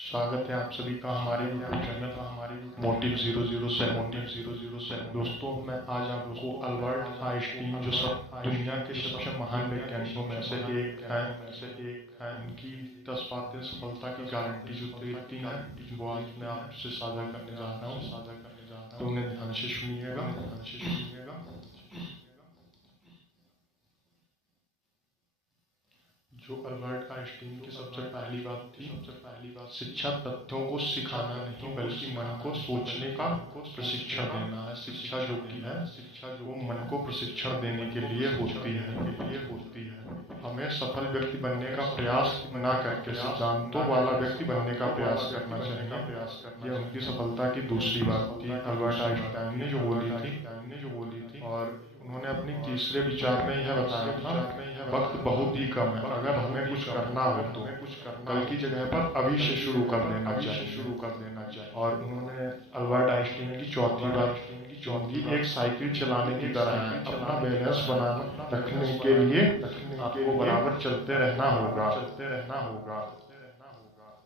स्वागत है आप सभी का हमारे यूट्यूब चैनल मोटिव 007 दोस्तों, मैं आज आपको अल्बर्ट आइंस्टीन जो सब दुनिया के सबसे महान वैज्ञानिकों में से एक हैं उनकी 10 बातें सफलता की गारंटी जो देती हैं वो आज मैं आपसे साझा करने जा रहा हूँ। तो उन्हें ध्यान से सुनिएगा। जो अल्बर्ट आइंस्टीन की सबसे पहली बात थी, शिक्षा तथ्यों को सिखाना नहीं बल्कि मन को सोचने का प्रशिक्षण देना है। शिक्षा जो की है वो मन को प्रशिक्षण देने के लिए होती है। हमें सफल व्यक्ति बनने का प्रयास न करके सिद्धांतों वाला व्यक्ति बनने का प्रयास करना चाहिए। यह उनकी सफलता की दूसरी बात थी अल्बर्ट आइंस्टाइन ने जो बोली थी। और उन्होंने अपनी तीसरे विचार में यह बताया था, वक्त बहुत ही कम है, अगर हमें कुछ करना हो तो कल की जगह पर अभी से शुरू कर देना चाहिए। और उन्होंने अल्बर्ट आइंस्टीन की चौथी बात जो कि एक साइकिल चलाने की तरह है, अपना बैलेंस बनाना रखने के लिए आपको बराबर चलते रहना होगा।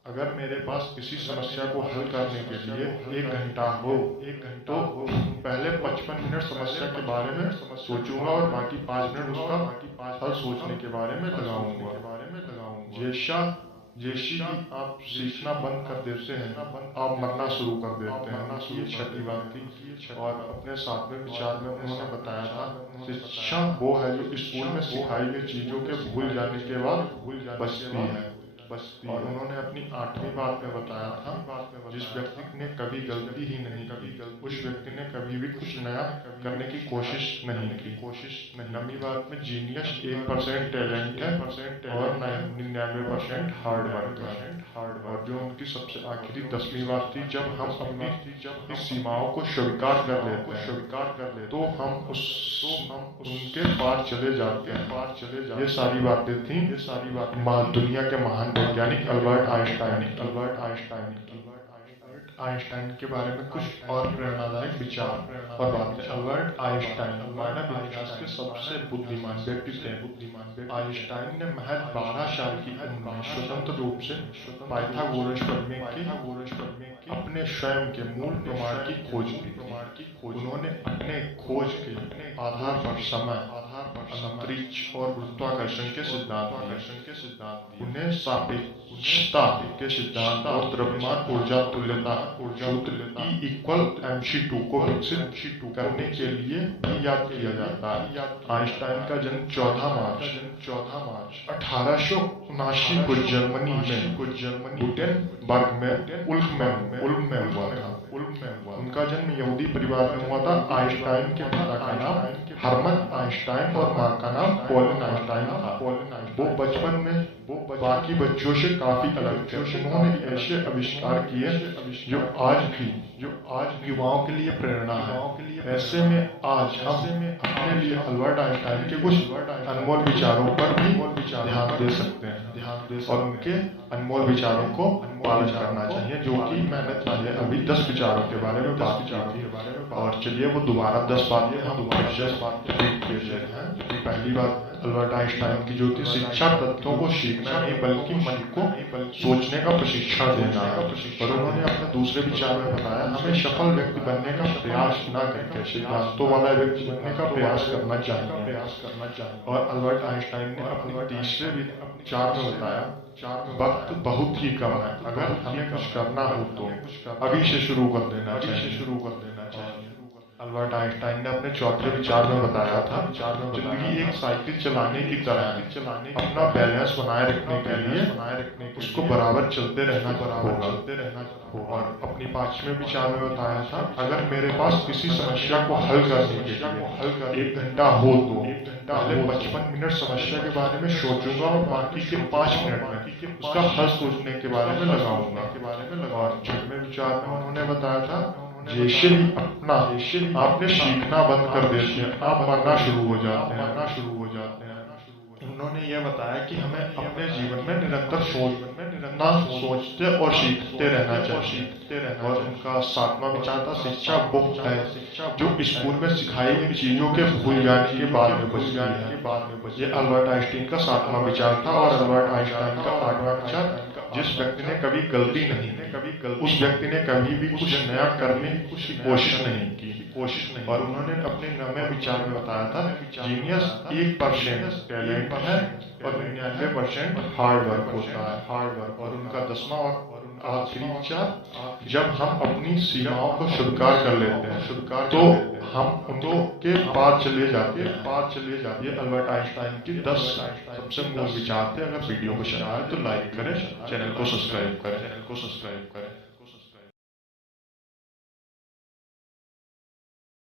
अगर मेरे पास किसी समस्या को हल करने के लिए 1 घंटा हो तो पहले 55 मिनट समस्या के बारे में सोचूंगा और बाकी 5 मिनट उसका हल सोचने के बारे में लगाऊंगा। जैसी आप सीखना बंद कर देते हैं आप मरना शुरू कर देते हैं। ये छठी बात थी। और अपने 7वें विचार में उन्होंने बताया था, शिक्षा वो है जो स्कूल में सिखाई गई चीजों के भूल जाने के बाद बचती है। और उन्होंने अपनी 8वीं बात में बताया था, जिस व्यक्ति ने कभी गलती ही नहीं की उस व्यक्ति ने कभी भी कुछ नया करने की कोशिश नहीं की। 9वीं बात में जीनियस 1% टैलेंट है और 99% हार्ड वर्क है। और जो उनकी सबसे आखिरी 10वीं बात थी, जब हम अपनी सीमाओं को स्वीकार कर लेते तो हम उनके पार चले जाते हैं। ये सारी बातें थी दुनिया के महान वैज्ञानिक अल्बर्ट आइंस्टाइन की। आइंस्टाइन के बारे में कुछ और प्रेरणादायक विचार और बातें। अल्बर्ट आइंस्टाइन मानव इतिहास के सबसे बुद्धिमान व्यक्ति थे। आइंस्टाइन ने महज 12 साल की उम्र में स्वतंत्र रूप से पाइथागोरस प्रमेय के अपने स्वयं के मूल प्रमाण की खोज की। उन्होंने अपने खोज के आधार पर समय, अंतरिक्ष और गुरुत्वाकर्षण के सिद्धांत उन्हें सापेक्षता के सिद्धांत और द्रव्यमान ऊर्जा तुल्यता E=mc2 को विकसित करने के लिए भी याद किया जाता है। आइंस्टाइन का जन्म 14 मार्च 1879 को जर्मनी में गुटेनबर्ग में उल्म में हुआ था। उनका जन्म यहूदी परिवार में हुआ था। आइंस्टाइन के पिता का नाम हरमन आइंस्टाइन और मां का नाम पॉलिन आइंस्टाइन था। वो बचपन में बाकी बच्चों से काफी अलग थे। उन्होंने ऐसे आविष्कार किए जो आज भी युवाओं के लिए प्रेरणा है। ऐसे में आज हम अपने लिए अल्बर्ट आइंस्टाइन के कुछ अनमोल विचारों पर भी ध्यान दे सकते हैं और उनके अनमोल विचारों को पालन करना चाहिए, जो कि मैंने पहले अभी 10 विचारों के बारे में बात की थी। और चलिए वो दोबारा 10 बातें हम रिपीट किए हैं। पहली बात अल्बर्ट आइंस्टाइन की जो थी, शिक्षा तथ्यों को सीखना नहीं बल्कि मन को सोचने का प्रशिक्षण देना है। और उन्होंने अपने दूसरे विचार में बताया, हमें सफल व्यक्ति बनने का प्रयास न करके सिद्धांतों वाला व्यक्ति बनने का प्रयास करना चाहिए। और अल्बर्ट आइंस्टाइन ने अपने तीसरे विचार में बताया, वक्त बहुत ही कम है, अगर हमें कुछ करना हो तो अभी से शुरू कर देना चाहिए। अल्बर्ट आइंस्टाइन ने अपने चौथे विचार में बताया था, जिंदगी एक साइकिल चलाने की तरह है, अपना बैलेंस बनाए रखने के लिए उसको बराबर चलते रहना होगा। और अपनी 5वें विचार में बताया था, अगर मेरे पास किसी समस्या को हल करने के लिए 1 घंटा हो तो पहले 55 मिनट समस्या के बारे में सोचूंगा और बाकी के 5 मिनट में उसका हल सोचने के बारे में लगाऊंगा। और 6वें विचार में उन्होंने बताया था, जैसे ही आपने सीखना बंद कर देते हैं आप मरना शुरू हो जाते हैं। उन्होंने यह बताया कि हमें अपने जीवन में निरंतर अपना सोचते और सीखते रहना चाहिए। और उनका सातवां विचार था शिक्षा वो है जो स्कूल में सिखाई गई चीजों के भूल जाने के बाद में बचती है। ये अल्बर्ट आइंस्टीन का सातवां विचार था। और अल्बर्ट आइंस्टाइन का आठवां विचार, जिस व्यक्ति ने कभी गलती नहीं उस व्यक्ति ने कभी भी कुछ नया करने की कोशिश नहीं की। और उन्होंने अपने 9वें विचार में बताया था जीनियस 1% टैलेंट है और 99% हार्ड वर्क होता है। और उनका 10वां और आखिरी विचार, जब हम अपनी सीमाओं को स्वीकार कर लेते हैं तो हम उनके पार चले जाते हैं। ये अल्बर्ट आइंस्टाइन की 10 सबसे मूल विचार थे। अगर वीडियो को पसंद आए तो लाइक करें, चैनल को सब्सक्राइब करें।